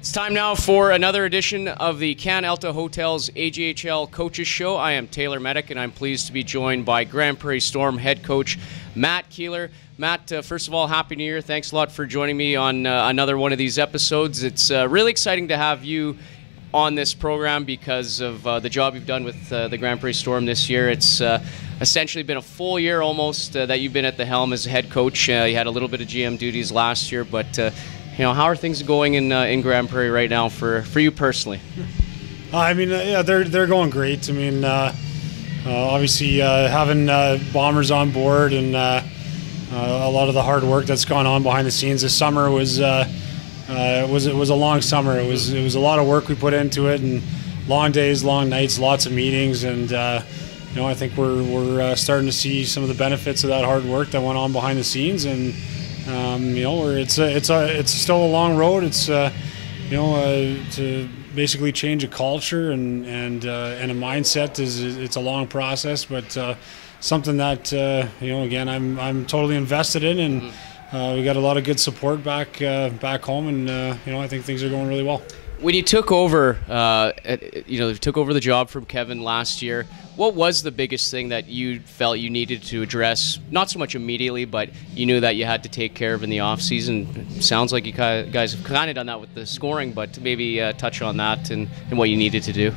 It's time now for another edition of the Canalta Hotel's AJHL Coaches Show. I am Taylor Medak, and I'm pleased to be joined by Grand Prairie Storm head coach Matt Keillor. Matt, first of all, Happy New Year. Thanks a lot for joining me on another one of these episodes. It's really exciting to have you on this program because of the job you've done with the Grand Prairie Storm this year. It's essentially been a full year almost that you've been at the helm as a head coach. You had a little bit of GM duties last year, but how are things going in Grand Prairie right now for you personally? Yeah, they're going great. Obviously having Bombers on board and a lot of the hard work that's gone on behind the scenes this summer was a long summer. It was a lot of work we put into it, and long days, long nights, lots of meetings, and I think we're starting to see some of the benefits of that hard work that went on behind the scenes, and it's still a long road. It's to basically change a culture and a mindset it's a long process, but something that again I'm totally invested in, and we got a lot of good support back home, and I think things are going really well. When you took over, the job from Kevin last year, what was the biggest thing that you felt you needed to address? Not so much immediately, but you knew that you had to take care of in the off season. Sounds like you guys have kind of done that with the scoring, but maybe touch on that and what you needed to do.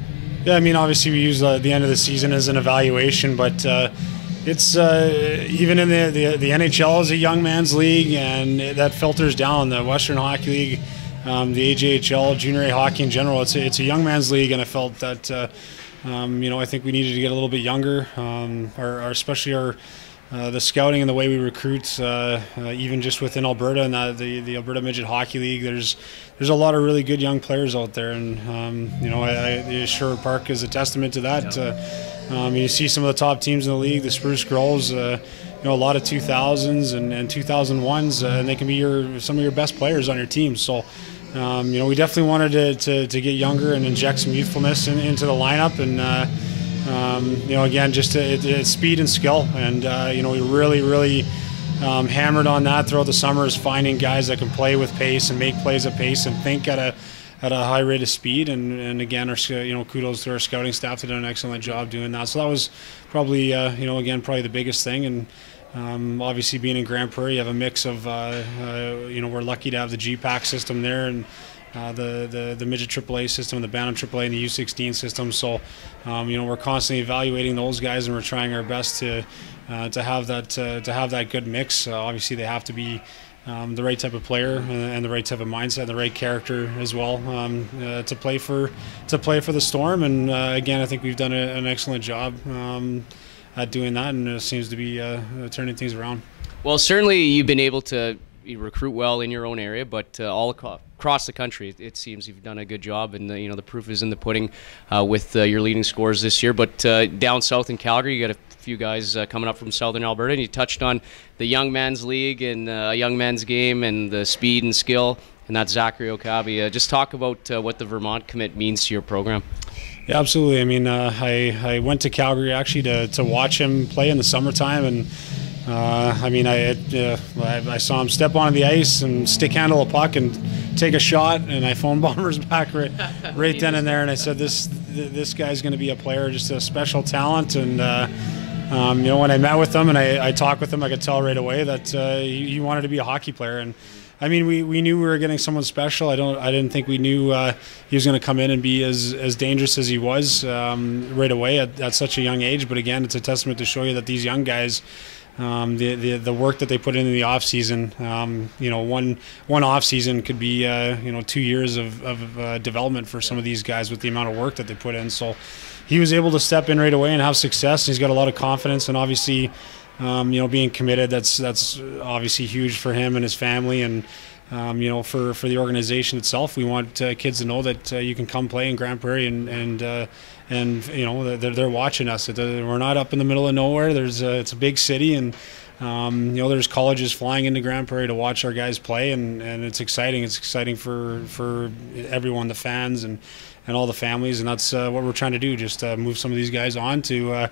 Yeah, obviously we use the end of the season as an evaluation, but it's even in the NHL is a young man's league, and that filters down the Western Hockey League. The AJHL, junior A hockey in general, it's a young man's league, and I felt that I think we needed to get a little bit younger, especially the scouting and the way we recruit, even just within Alberta and the Alberta Midget Hockey League. There's a lot of really good young players out there, and the Sherwood Park is a testament to that. You see some of the top teams in the league, the Spruce Girls. A lot of 2000s and 2001s, and they can be some of your best players on your team. So, we definitely wanted to get younger and inject some youthfulness into the lineup, and again, just it's speed and skill, and we really hammered on that throughout the summer, is finding guys that can play with pace and make plays at pace and think at a high rate of speed, and again, kudos to our scouting staff that did an excellent job doing that. So that was probably probably the biggest thing. And obviously being in Grand Prairie, you have a mix of we're lucky to have the GPAC system there, and the midget AAA system, the Bantam AAA, and the U16 system. So we're constantly evaluating those guys, and we're trying our best to have that good mix. Obviously they have to be the right type of player and the right type of mindset, and the right character as well to play for the Storm. And again, I think we've done an excellent job at doing that, and it seems to be turning things around. Well, certainly you've been able to recruit well in your own area, but all across the country, it seems you've done a good job, and the proof is in the pudding with your leading scores this year. But down south in Calgary, you got a few guys coming up from southern Alberta, and you touched on the young man's league and a young man's game and the speed and skill, and that's Zachary Okabe. Just talk about what the Vermont commit means to your program. Yeah, absolutely. I went to Calgary actually to watch him play in the summertime, and I saw him step onto the ice and stick handle a puck and take a shot, and I phoned Bombers back right then and there, and I said, this guy's going to be a player, just a special talent. And when I met with him and I talked with him, I could tell right away that he wanted to be a hockey player. And we knew we were getting someone special. I didn't think we knew he was going to come in and be as dangerous as he was right away at such a young age. But again, it's a testament to show you that these young guys, the work that they put in the off season, one off season could be 2 years of development for some of these guys with the amount of work that they put in. So he was able to step in right away and have success. He's got a lot of confidence, and obviously being committed, that's obviously huge for him and his family, and for the organization itself. We want kids to know that you can come play in Grand Prairie, and they're watching us. We're not up in the middle of nowhere. It's a big city, and there's colleges flying into Grand Prairie to watch our guys play, and it's exciting. It's exciting for everyone, the fans and all the families, and that's what we're trying to do. Just move some of these guys on to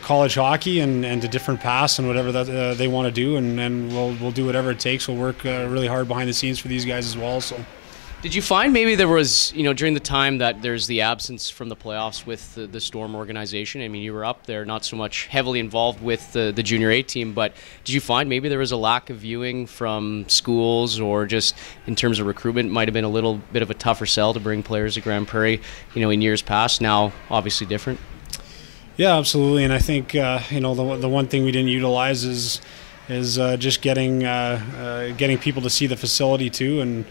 college hockey and to different paths and whatever that they want to do, and we'll do whatever it takes. We'll work really hard behind the scenes for these guys as well. So. Did you find maybe there was, during the time that there's the absence from the playoffs with the Storm organization? I mean, you were up there, not so much heavily involved with the Junior A team, but did you find maybe there was a lack of viewing from schools, or just in terms of recruitment, might have been a little bit of a tougher sell to bring players to Grande Prairie, in years past? Now, obviously different. Yeah, absolutely. And I think, the one thing we didn't utilize is just getting people to see the facility too, and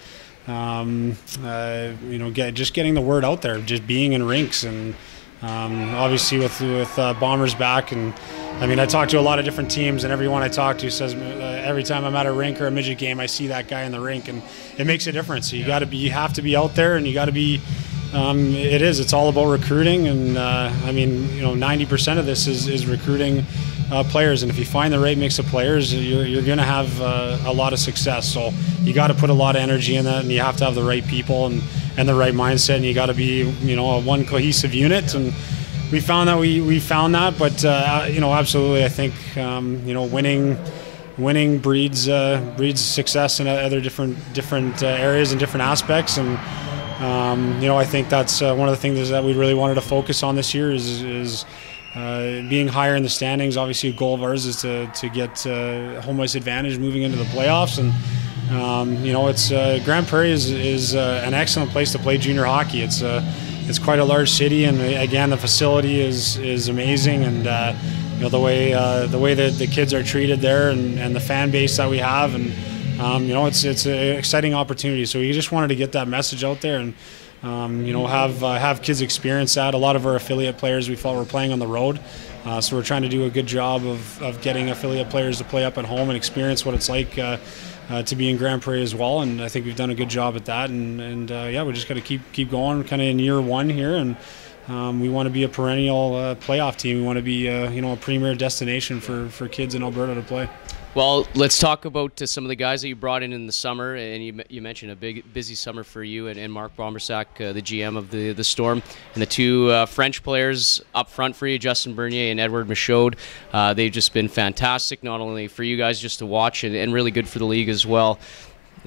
just getting the word out there, just being in rinks, and obviously with Bombers back, and I mean, I talk to a lot of different teams, and everyone I talk to says every time I'm at a rink or a midget game, I see that guy in the rink, and it makes a difference. So you have to be out there, and you got to be. It's all about recruiting, and 90% of this is recruiting players, and if you find the right mix of players, you're going to have a lot of success. So you got to put a lot of energy in that, and you have to have the right people and the right mindset, and you got to be a one cohesive unit. And we found that we found that, but absolutely, I think winning breeds success in other different areas and different aspects. And I think that's one of the things that we really wanted to focus on this year is being higher in the standings. Obviously, a goal of ours is to get home ice advantage moving into the playoffs. And it's Grande Prairie is an excellent place to play junior hockey. It's quite a large city, and again, the facility is amazing. And the way that the kids are treated there, and the fan base that we have, and it's an exciting opportunity. So we just wanted to get that message out there, and have kids experience that. A lot of our affiliate players, we felt, were playing on the road, so we're trying to do a good job of getting affiliate players to play up at home and experience what it's like to be in Grande Prairie as well. And I think we've done a good job at that. And we just got to keep going, kind of in year one here, and we want to be a perennial playoff team. We want to be a premier destination for kids in Alberta to play. Well, let's talk about some of the guys that you brought in the summer, and you mentioned a busy summer for you and Mark Bombersack, the GM of the Storm, and the two French players up front for you, Justin Bernier and Edward Michonne. They've just been fantastic, not only for you guys just to watch, and really good for the league as well.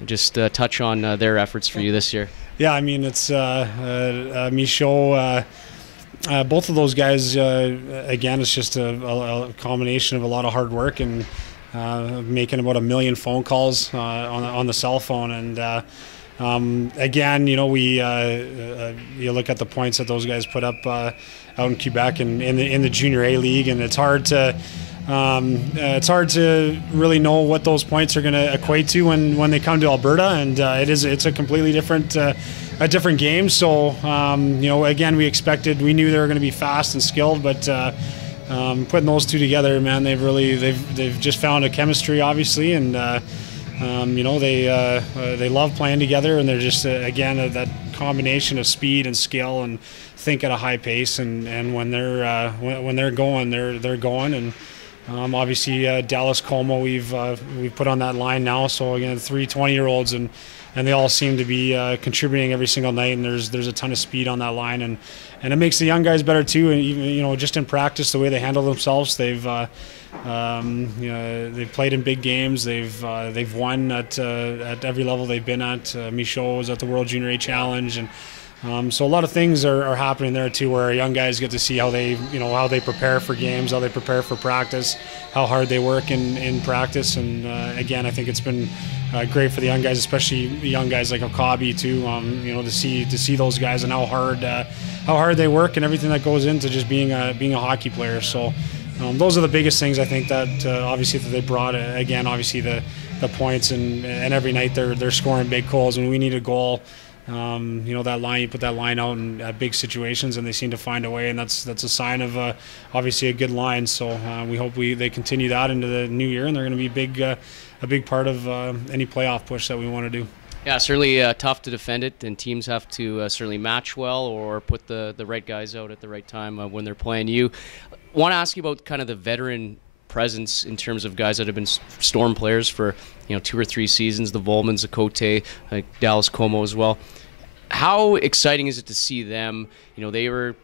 Just touch on their efforts for you this year. Yeah, I mean, it's Michonne. Both of those guys, again, it's just a combination of a lot of hard work and making about 1 million phone calls on the cell phone. And again, we you look at the points that those guys put up out in Quebec and in the Junior A League, and it's hard to really know what those points are going to equate to when they come to Alberta. And it's a completely different game. So again, we knew they were going to be fast and skilled, but putting those two together, man, they've just found a chemistry, obviously, and they love playing together, and they're just again that combination of speed and skill and think at a high pace, and when they're going, they're going. And obviously Dallas Como we've put on that line now, so again 3 20-year-olds, and they all seem to be contributing every single night, and there's a ton of speed on that line, and it makes the young guys better too. And even just in practice, the way they handle themselves, they've played in big games. They've won at every level they've been at. Michonne was at the World Junior A Challenge, and so a lot of things are happening there too, where young guys get to see how they prepare for games, how they prepare for practice, how hard they work in practice. And again, I think it's been great for the young guys, especially young guys like Okabe too. To see those guys and how hard they work and everything that goes into just being a hockey player. So those are the biggest things I think that obviously that they brought. Again, obviously the points, and every night they're scoring big goals. When we need a goal, that line, you put that line out in big situations, and they seem to find a way, and that's a sign of obviously a good line. So we hope they continue that into the new year, and they're going to be a big part of any playoff push that we want to do. Yeah, certainly tough to defend it, and teams have to certainly match well or put the right guys out at the right time when they're playing you. I want to ask you about kind of the veteran presence in terms of guys that have been Storm players for 2 or 3 seasons, the Volmans, the Cote, Dallas Como as well. How exciting is it to see them? They were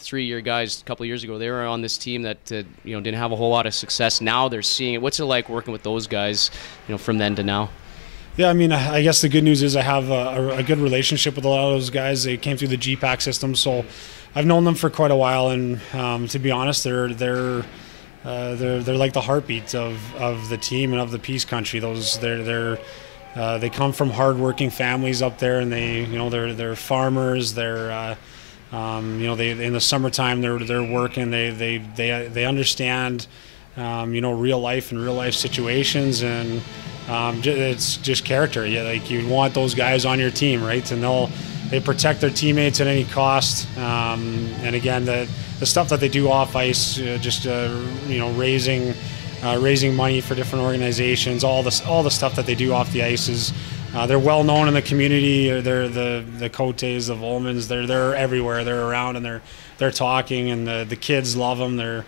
3-year guys a couple of years ago. They were on this team that didn't have a whole lot of success. Now they're seeing it. What's it like working with those guys from then to now? Yeah, I mean, I guess the good news is I have a good relationship with a lot of those guys. They came through the GPAC system, so I've known them for quite a while. And to be honest, they're like the heartbeats of the team and of the Peace Country. They come from hardworking families up there, and they're farmers. They're they in the summertime they're working. They understand real life and real life situations, and it's just character. Yeah, like you want those guys on your team, right? And they protect their teammates at any cost. And again, the stuff that they do off ice, raising money for different organizations, all the stuff that they do off the ice is. They're well known in the community. They're the Cotes, the Volmans. They're everywhere. They're around, and they're talking, and the kids love them. They're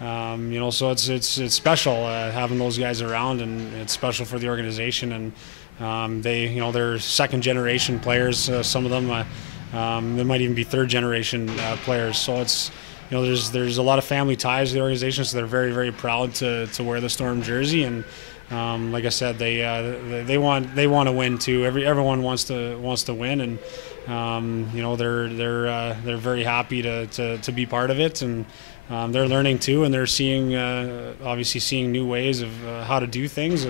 so it's special having those guys around, and it's special for the organization. And they're second generation players. Some of them they might even be third generation players. So it's there's a lot of family ties to the organization. So they're very, very proud to wear the Storm jersey. And like I said, they want to win too. Everyone wants to win, and they're very happy to be part of it, and they're learning too, and they're obviously seeing new ways of how to do things,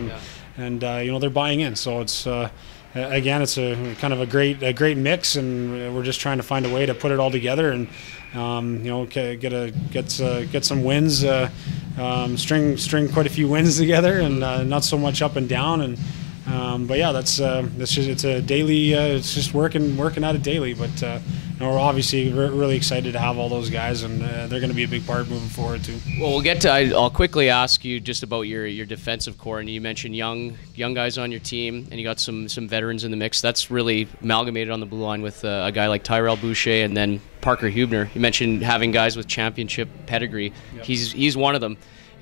and they're buying in. So it's again, it's a kind of a great mix, and we're just trying to find a way to put it all together and get some wins, string quite a few wins together, and not so much up and down. And but yeah, it's a daily. It's just working at it daily. But we're obviously really excited to have all those guys, and they're going to be a big part moving forward too. Well, we'll get to. I'll quickly ask you just about your defensive core, and you mentioned young guys on your team, and you got some veterans in the mix. That's really amalgamated on the blue line with a guy like Tyrell Boucher, and then Parker Hubner. You mentioned having guys with championship pedigree. Yep. He's one of them.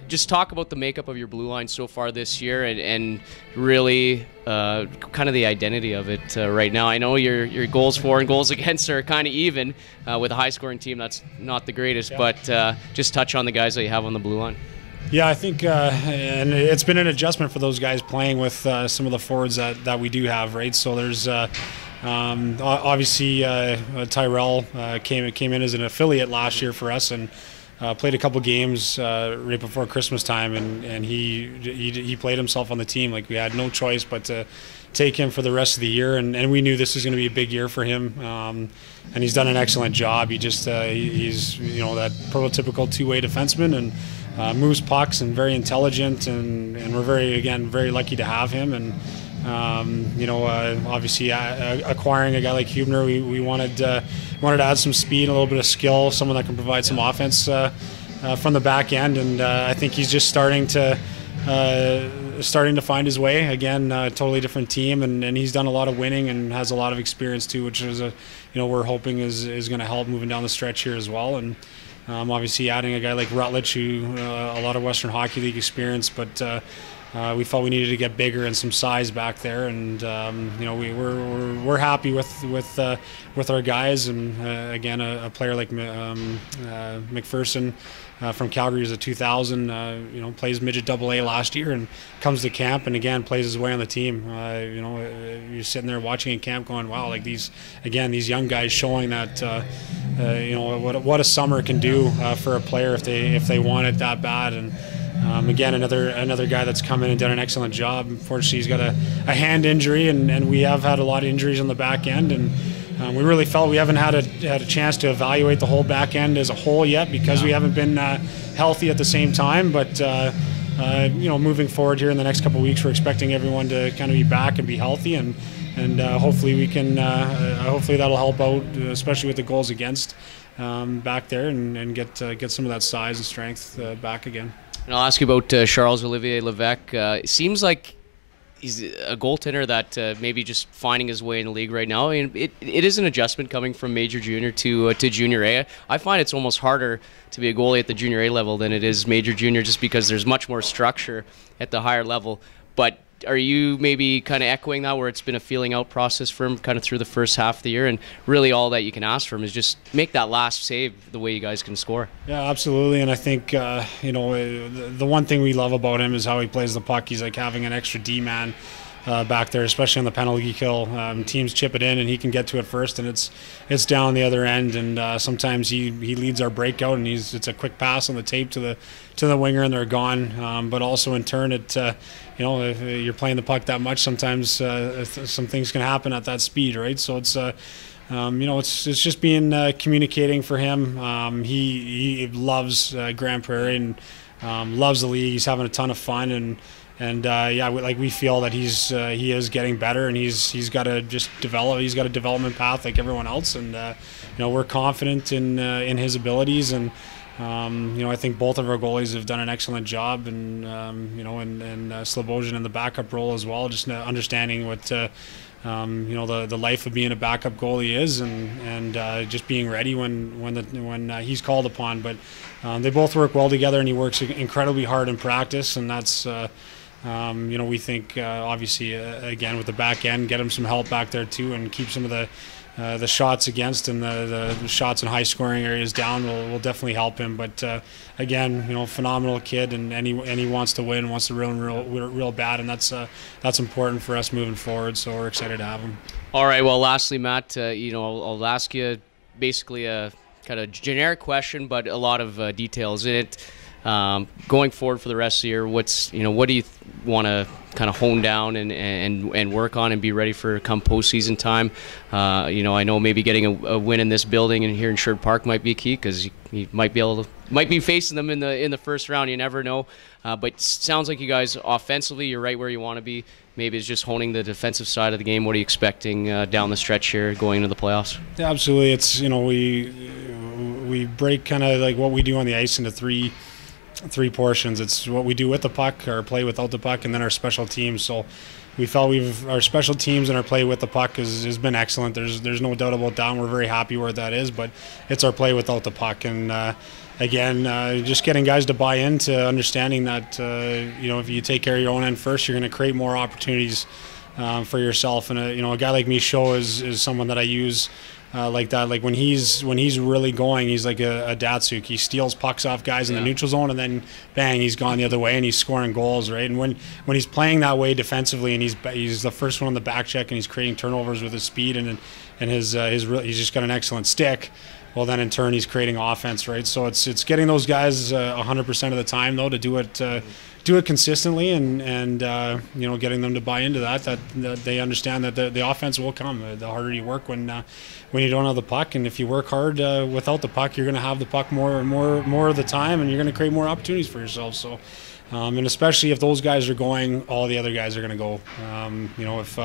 Just talk about the makeup of your blue line so far this year, and really kind of the identity of it right now. I know your goals for and goals against are kind of even with a high-scoring team. That's not the greatest, but just touch on the guys that you have on the blue line. Yeah, I think, and it's been an adjustment for those guys playing with some of the forwards that we do have, right? So there's obviously Tyrell came in as an affiliate last year for us, and played a couple games right before Christmas time, and he played himself on the team. Like, we had no choice but to take him for the rest of the year, and we knew this was going to be a big year for him. And he's done an excellent job. He's that prototypical two-way defenseman, and moves pucks, and very intelligent, and we're very lucky to have him. And obviously acquiring a guy like Hubner, we wanted to add some speed, a little bit of skill, someone that can provide some offense from the back end, and I think he's just starting to find his way again. Totally different team, and he's done a lot of winning and has a lot of experience too, which is we're hoping is going to help moving down the stretch here as well. And obviously adding a guy like Rutledge, who a lot of Western Hockey League experience, but we felt we needed to get bigger and some size back there, and we're happy with our guys. And again, a player like McPherson from Calgary, who's a 2000, plays midget AA last year and comes to camp, and again plays his way on the team. You're sitting there watching in camp, going, wow, like these young guys showing that what a summer can do for a player if they want it that bad. And again, another guy that's come in and done an excellent job. Unfortunately, he's got a hand injury, and we have had a lot of injuries on the back end, and we really felt we haven't had a chance to evaluate the whole back end as a whole yet, because we haven't been healthy at the same time. But moving forward here in the next couple of weeks, we're expecting everyone to kind of be back and be healthy, and hopefully we can hopefully that'll help out, especially with the goals against back there, and get some of that size and strength back again. And I'll ask you about Charles-Olivier Levesque. It seems like he's a goaltender that maybe just finding his way in the league right now. I mean, it is an adjustment coming from Major Junior to Junior A. I find it's almost harder to be a goalie at the Junior A level than it is Major Junior, just because there's much more structure at the higher level. But are you maybe kind of echoing that, where it's been a feeling out process for him kind of through the first half of the year, and really all that you can ask for him is just make that last save the way you guys can score? Yeah, absolutely. And I think the one thing we love about him is how he plays the puck. He's like having an extra D-man back there, especially on the penalty kill. Teams chip it in, and he can get to it first, and it's down the other end. And sometimes he leads our breakout, and it's a quick pass on the tape to the winger, and they're gone. But also in turn, if you're playing the puck that much, sometimes some things can happen at that speed, right? So it's it's just being communicating for him. He loves Grande Prairie and loves the league. He's having a ton of fun, we feel that he is getting better, and he's got to just develop. He's got a development path like everyone else, and we're confident in his abilities, and I think both of our goalies have done an excellent job, and Slobozhin in the backup role as well, just understanding what the life of being a backup goalie is, and just being ready when he's called upon. But they both work well together, and he works incredibly hard in practice, and that's we think obviously again with the back end, get him some help back there too, and keep some of the shots against and the shots in high scoring areas down will definitely help him. But again, phenomenal kid, and he wants to win, wants to real bad, and that's important for us moving forward. So we're excited to have him. All right. Well, lastly, Matt, I'll ask you basically a kind of generic question, but a lot of details in it. Going forward for the rest of the year, what do you want to kind of hone down and work on and be ready for come postseason time? I know maybe getting a win in this building and here in Sherwood Park might be key, because you might be facing them in the first round. You never know. But it sounds like you guys offensively, you're right where you want to be. Maybe it's just honing the defensive side of the game. What are you expecting down the stretch here going into the playoffs? Yeah, absolutely. It's we break kind of like what we do on the ice into three portions. It's what we do with the puck, our play without the puck, and then our special teams. So we felt our special teams and our play with the puck has been excellent. There's no doubt about that. We're very happy where that is, but it's our play without the puck. And just getting guys to buy into understanding that if you take care of your own end first, you're going to create more opportunities for yourself. And a guy like Michonne is someone that I use like that. Like when he's really going, he's like a Datsuk. He steals pucks off guys in the neutral zone, and then bang, he's gone the other way, and he's scoring goals, right? And when he's playing that way defensively, and he's the first one on the back check, and he's creating turnovers with his speed and he's just got an excellent stick. Well, then in turn he's creating offense, right? So it's getting those guys 100% of the time though to do it consistently, and getting them to buy into that they understand that the offense will come. The harder you work when you don't have the puck, and if you work hard without the puck, you're going to have the puck more of the time, and you're going to create more opportunities for yourself. So. And especially if those guys are going, all the other guys are going to go. If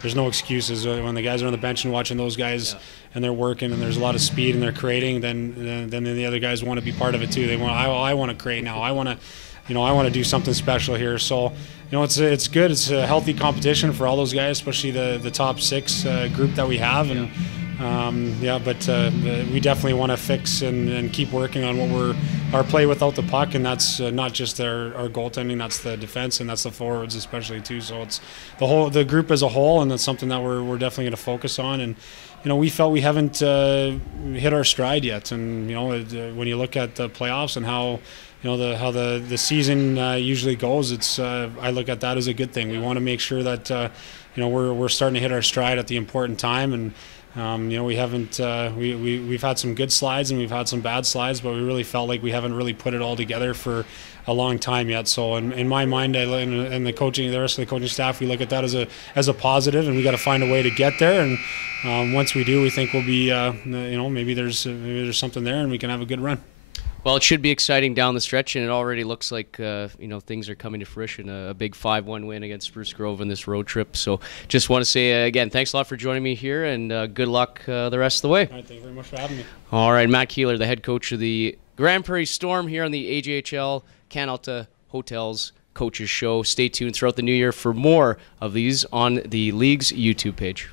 there's no excuses when the guys are on the bench and watching those guys and they're working and there's a lot of speed and they're creating, then the other guys want to be part of it too. They want, I want to create now. I want to do something special here. So, it's good. It's a healthy competition for all those guys, especially the top six group that we have. And we definitely want to fix and keep working on our play without the puck, and that's not just our goaltending, that's the defense, and that's the forwards especially too. So it's the group as a whole, and that's something that we're definitely going to focus on. And we felt we haven't hit our stride yet. And when you look at the playoffs and how the season usually goes, it's I look at that as a good thing. We want to make sure that we're starting to hit our stride at the important time. And we haven't we've had some good slides and we've had some bad slides, but we really felt like we haven't really put it all together for a long time yet. So in my mind, and the rest of the coaching staff, we look at that as a positive, and we got to find a way to get there. And once we do, we think we'll be maybe there's something there, and we can have a good run. Well, it should be exciting down the stretch, and it already looks like things are coming to fruition. A big 5-1 win against Spruce Grove in this road trip. So just want to say, again, thanks a lot for joining me here, and good luck the rest of the way. All right, thank you very much for having me. All right, Matt Keillor, the head coach of the Grande Prairie Storm here on the AJHL Canalta Hotels Coaches Show. Stay tuned throughout the new year for more of these on the league's YouTube page.